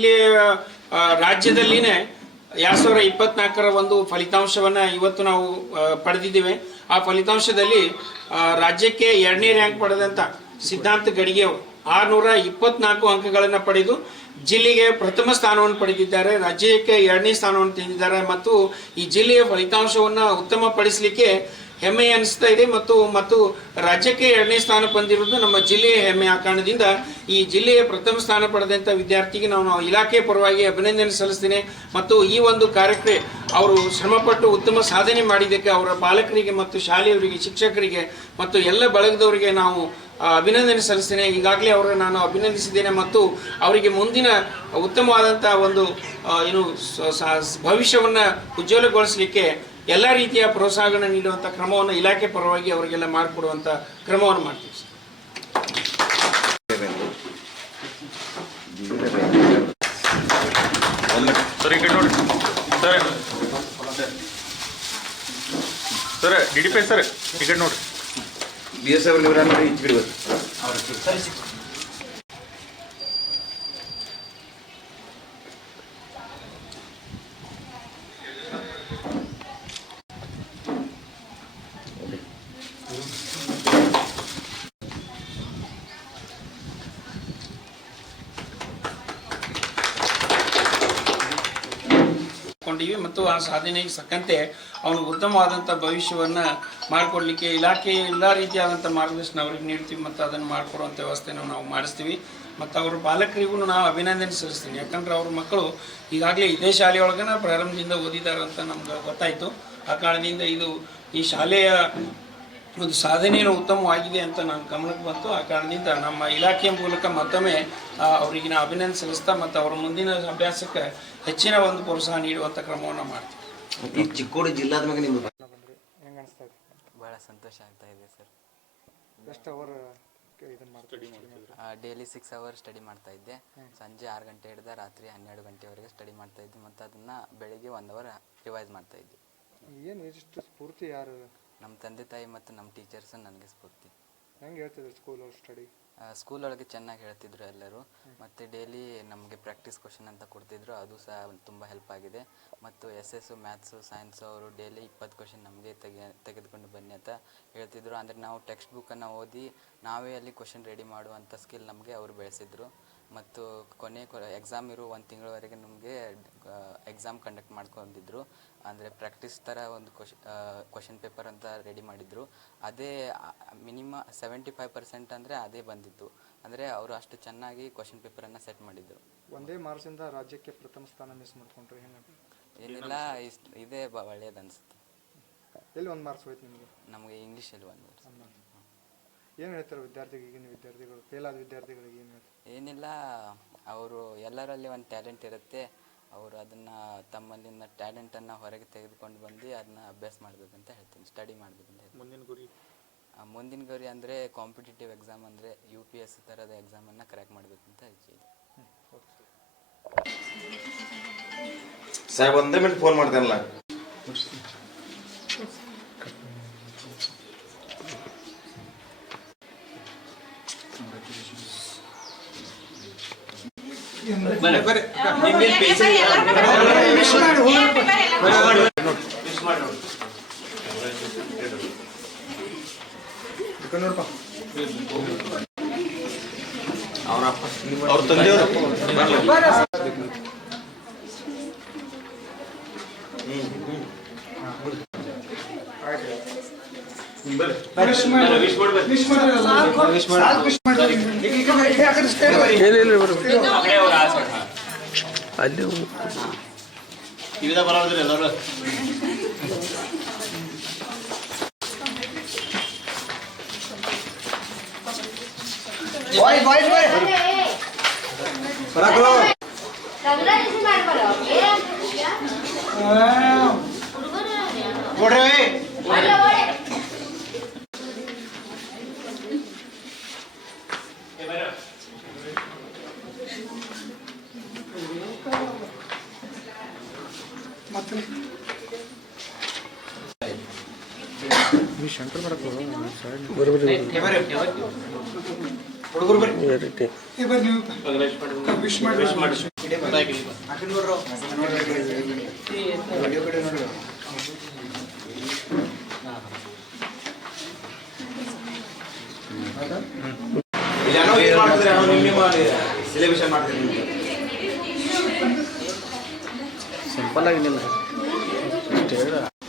ಇಲ್ಲಿ ರಾಜ್ಯದಲ್ಲಿನೇ ಎರಡ್ ಸಾವಿರ ಇಪ್ಪತ್ನಾಲ್ಕರ ಒಂದು ಫಲಿತಾಂಶವನ್ನ ಇವತ್ತು ನಾವು ಪಡೆದಿದ್ದೇವೆ. ಆ ಫಲಿತಾಂಶದಲ್ಲಿ ರಾಜ್ಯಕ್ಕೆ ಎರಡನೇ ರ್ಯಾಂಕ್ ಪಡೆದಂತ ಸಿದ್ಧಾಂತ ಗಡಿಗೆ ಆರ್ನೂರ ಇಪ್ಪತ್ನಾಲ್ಕು ಅಂಕಗಳನ್ನು ಪಡೆದು ಜಿಲ್ಲೆಗೆ ಪ್ರಥಮ ಸ್ಥಾನವನ್ನು ಪಡೆದಿದ್ದಾರೆ. ರಾಜ್ಯಕ್ಕೆ ಎರಡನೇ ಸ್ಥಾನವನ್ನು ತಿಂದಿದ್ದಾರೆ ಮತ್ತು ಈ ಜಿಲ್ಲೆಯ ಫಲಿತಾಂಶವನ್ನು ಉತ್ತಮಪಡಿಸಲಿಕ್ಕೆ ಹೆಮ್ಮೆ ಅನಿಸ್ತಾ ಇದೆ ಮತ್ತು ಮತ್ತು ರಾಜ್ಯಕ್ಕೆ ಎರಡನೇ ಸ್ಥಾನ ಬಂದಿರುವುದು ನಮ್ಮ ಜಿಲ್ಲೆಯ ಹೆಮ್ಮೆ. ಆ ಕಾರಣದಿಂದ ಈ ಜಿಲ್ಲೆಯ ಪ್ರಥಮ ಸ್ಥಾನ ಪಡೆದಂಥ ವಿದ್ಯಾರ್ಥಿಗೆ ನಾವು ಇಲಾಖೆ ಪರವಾಗಿ ಅಭಿನಂದನೆ ಸಲ್ಲಿಸ್ತೇನೆ ಮತ್ತು ಈ ಒಂದು ಕಾರ್ಯಕ್ಕೆ ಅವರು ಶ್ರಮಪಟ್ಟು ಉತ್ತಮ ಸಾಧನೆ ಮಾಡಿದ್ದಕ್ಕೆ ಅವರ ಪಾಲಕರಿಗೆ ಮತ್ತು ಶಾಲೆಯವರಿಗೆ, ಶಿಕ್ಷಕರಿಗೆ ಮತ್ತು ಎಲ್ಲ ಬಳಗದವರಿಗೆ ನಾವು ಅಭಿನಂದನೆ ಸಲ್ಲಿಸ್ತೇನೆ. ಈಗಾಗಲೇ ಅವರನ್ನು ನಾನು ಅಭಿನಂದಿಸಿದ್ದೇನೆ ಮತ್ತು ಅವರಿಗೆ ಮುಂದಿನ ಉತ್ತಮವಾದಂಥ ಒಂದು ಏನು ಭವಿಷ್ಯವನ್ನು ಉಜ್ವಲಗೊಳಿಸಲಿಕ್ಕೆ ಎಲ್ಲ ರೀತಿಯ ಪ್ರೋತ್ಸಾಹಗಳನ್ನು ನೀಡುವಂಥ ಕ್ರಮವನ್ನು ಇಲಾಖೆ ಪರವಾಗಿ ಅವರಿಗೆಲ್ಲ ಮಾಡಿಕೊಡುವಂಥ ಕ್ರಮವನ್ನು ಮಾಡ್ತೀವಿ ಸರ್. ಸರ್ ನೋಡಿ. Sir sir D D P sir ticket ನೋಡಿ. ಬಿ ಎಸ್ ಅವ್ರಿಗೆ ಇವರ ನೋಡಿ ಈಚೆ ಮತ್ತು ಆ ಸಾಧನೆಗೆ ಸಕ್ಕಂತೆ ಅವನಿಗೆ ಉತ್ತಮವಾದಂಥ ಭವಿಷ್ಯವನ್ನು ಮಾಡಿಕೊಡ್ಲಿಕ್ಕೆ ಇಲಾಖೆ ಎಲ್ಲ ರೀತಿಯಾದಂಥ ಮಾರ್ಗದರ್ಶನ ಅವ್ರಿಗೆ ನೀಡ್ತೀವಿ ಮತ್ತು ಅದನ್ನು ಮಾಡಿಕೊಡುವಂಥ ವ್ಯವಸ್ಥೆನ ನಾವು ಮಾಡಿಸ್ತೀವಿ. ಮತ್ತು ಅವ್ರ ಪಾಲಕರಿಗೂ ನಾವು ಅಭಿನಂದನೆ ಸಲ್ಲಿಸ್ತೀನಿ ಯಾಕಂದ್ರೆ ಅವ್ರ ಮಕ್ಕಳು ಈಗಾಗಲೇ ಇದೇ ಶಾಲೆಯೊಳಗನ ಪ್ರಾರಂಭದಿಂದ ಓದಿದ್ದಾರೆ ಅಂತ ನಮ್ಗೆ ಗೊತ್ತಾಯಿತು. ಆ ಕಾರಣದಿಂದ ಇದು ಈ ಶಾಲೆಯ ಒಂದು ಸಾಧನೆಯೂ ಉತ್ತಮವಾಗಿದೆ ಅಂತ ನಾನು ಗಮನಕ್ಕೆ ಬಂತು. ಆ ಕಾರಣದಿಂದ ನಮ್ಮ ಇಲಾಖೆಯ ಮೂಲಕ ಮತ್ತೊಮ್ಮೆ ಅವರಿಗೆ ನಾವು ಅಭಿನಂದನೆ ಸಲ್ಲಿಸ್ತಾ ಮತ್ತು ಅವರ ಮುಂದಿನ ಅಭ್ಯಾಸಕ್ಕೆ ಹೆಚ್ಚಿನ ಒಂದು ಪ್ರೋತ್ಸಾಹ ನೀಡುವಂಥ ಕ್ರಮವನ್ನು ಮಾಡ್ತೀವಿ. ಈ ಚಿಕ್ಕೋಡಿ ಜಿಲ್ಲಾದ ಮ್ಯಾಗ ನಿಮ್ಮ ಹೆಂಗೆ ಅನಿಸ್ತಾ ಇದೆ? ಭಾಳ ಸಂತೋಷ ಆಗ್ತಾ ಇದೆ ಸರ್. ಎಷ್ಟು ಅವರ್ ಇದನ್ನು ಡೈಲಿ ಸಿಕ್ಸ್ ಅವರ್ ಸ್ಟಡಿ ಮಾಡ್ತಾ ಇದ್ದೆ. ಸಂಜೆ ಆರು ಗಂಟೆ ಹಿಡಿದ ರಾತ್ರಿ ಹನ್ನೆರಡು ಗಂಟೆವರೆಗೆ ಸ್ಟಡಿ ಮಾಡ್ತಾ ಇದ್ದೆ. ಮತ್ತು ಅದನ್ನು ಬೆಳಿಗ್ಗೆ ಒನ್ ಅವರ್ ರಿವೈಸ್ ಮಾಡ್ತಾ ಇದ್ದೆ. ಏನು ಇಷ್ಟು ಸ್ಫೂರ್ತಿ ಯಾರು? ನಮ್ಮ ತಂದೆ ತಾಯಿ ಮತ್ತು ನಮ್ಮ ಟೀಚರ್ಸ್ ನನಗೆ ಸ್ಫೂರ್ತಿ. ಹೆಂಗೆ ಹೇಳ್ತಿದ್ರು ಸ್ಕೂಲ್ ಸ್ಟಡಿ? ಸ್ಕೂಲ್ ಒಳಗೆ ಚೆನ್ನಾಗಿ ಹೇಳ್ತಿದ್ರು ಎಲ್ಲರೂ. ಮತ್ತು ಡೈಲಿ ನಮಗೆ ಪ್ರಾಕ್ಟೀಸ್ ಕ್ವಶನ್ ಅಂತ ಕೊಡ್ತಿದ್ರು ಅದು ಸಹ ತುಂಬ ಹೆಲ್ಪ್ ಆಗಿದೆ. ಮತ್ತು ಎಸ್ ಎಸ್ಸು ಮ್ಯಾಥ್ಸು ಸೈನ್ಸು ಅವರು ಡೈಲಿ ಇಪ್ಪತ್ತು ಕ್ವಶನ್ ನಮಗೆ ತೆಗೆ ತೆಗೆದುಕೊಂಡು ಬನ್ನಿ ಅಂತ ಹೇಳ್ತಿದ್ರು. ಅಂದರೆ ನಾವು ಟೆಕ್ಸ್ಟ್ ಬುಕ್ಕನ್ನು ಓದಿ ನಾವೇ ಅಲ್ಲಿ ಕ್ವಶನ್ ರೆಡಿ ಮಾಡುವಂಥ ಸ್ಕಿಲ್ ನಮಗೆ ಅವರು ಬೆಳೆಸಿದ್ರು. ಮತ್ತು ಕೊನೆ ಎಕ್ಸಾಮ್ ಇರೋ ಒಂದು ತಿಂಗಳವರೆಗೆ ನಮಗೆ ಎಕ್ಸಾಮ್ ಕಂಡಕ್ಟ್ ಮಾಡ್ಕೊಂಡಿದ್ರು ಅಂದರೆ ಪ್ರಾಕ್ಟೀಸ್ ಥರ ಒಂದು ಕ್ವಶ್ ಕ್ವಶನ್ ಪೇಪರ್ ಅಂತ ರೆಡಿ ಮಾಡಿದ್ರು. ಅದೇ ಮಿನಿಮ ಸೆವೆಂಟಿ ಫೈವ್ ಪರ್ಸೆಂಟ್ ಅಂದರೆ ಅದೇ ಬಂದಿತ್ತು. ಅಂದರೆ ಅವರು ಅಷ್ಟು ಚೆನ್ನಾಗಿ ಕ್ವಶನ್ ಪೇಪರನ್ನು ಸೆಟ್ ಮಾಡಿದ್ರು. ಒಂದೇ ಮಾರ್ಕ್ಸಿಂದ ರಾಜ್ಯಕ್ಕೆ ಪ್ರಥಮ ಸ್ಥಾನ ಮಿಸ್ ಮಾಡ್ಕೊಂಡ್ರೆ ಏನಿಲ್ಲ ಇಷ್ಟು ಇದೇ ಒಳ್ಳೇದು ಅನಿಸುತ್ತೆ. ಎಲ್ಲಿ ಒಂದು ಮಾರ್ಕ್ಸ್ ಹೋಯ್ತು ನಿಮಗೆ? ನಮಗೆ ಇಂಗ್ಲೀಷಲ್ಲಿ ಒಂದು ಮಾರ್ಕ್ಸ್ ಏನು ಹೇಳ್ತಾರೆ ವಿದ್ಯಾರ್ಥಿಗಳಿಗೆ ಈಗಿನ ವಿದ್ಯಾರ್ಥಿಗಳು? ಫೇಲ್ ಆದ ವಿದ್ಯಾರ್ಥಿಗಳಿಗೆ ಏನು ಹೇಳ್ತಾರೆ? ಏನಿಲ್ಲ ಅವರು ಎಲ್ಲರಲ್ಲಿ ಒಂದು ಟ್ಯಾಲೆಂಟ್ ಇರುತ್ತೆ. ಅವರು ಅದನ್ನು ತಮ್ಮಲ್ಲಿನ ಟ್ಯಾಲೆಂಟನ್ನು ಹೊರಗೆ ತೆಗೆದುಕೊಂಡು ಬಂದು ಅದನ್ನ ಅಭ್ಯಾಸ ಮಾಡಬೇಕಂತ ಹೇಳ್ತೀನಿ ಸ್ಟಡಿ ಮಾಡಬೇಕಂತ ಹೇಳ್ತೀನಿ. ಮುಂದಿನ ಗುರಿ? ಆ, ಮುಂದಿನ ಗುರಿ ಅಂದರೆ ಕಾಂಪಿಟೇಟಿವ್ ಎಕ್ಸಾಮ್ ಅಂದರೆ ಯು ಪಿ ಎಸ್ ಥರದ ಎಕ್ಸಾಮನ್ನು ಕ್ರ್ಯಾಕ್ ಮಾಡಬೇಕಂತ ಇಚ್ಛೆ ಇದೆ ಸಾಹೇಬ್ ಒಂದೇ ಮಿನಿಟ್ ಫೋನ್ ಮಾಡ್ತೇನಲ್ಲ? ಅವ್ರ ತಂದೆಯವರು? ವಿಶ್ ಮಾಡಿ ವಿಶ್ ಮಾಡಿ ವಿಡಿಯೋ ಕಡೆ ನೋಡಿ ಇಲ್ಲಿ ಏನೋ ಇದು ಮಾಡ್ತಾರೆ ಏನೋ ಮಾಡ್ತಾರೆ ಸಿಲೆಬ್ರೇಷನ್ ಸೆಲೆಬ್ರೇಷನ್ ಮಾಡ್ತಾರೆ ನಿಮ್ಗೆ ಸಿಂಪಲ್ ಆಗಿಲ್ಲ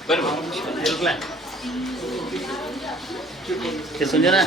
ಬರ್ರಿ ಸಂಜನಾ.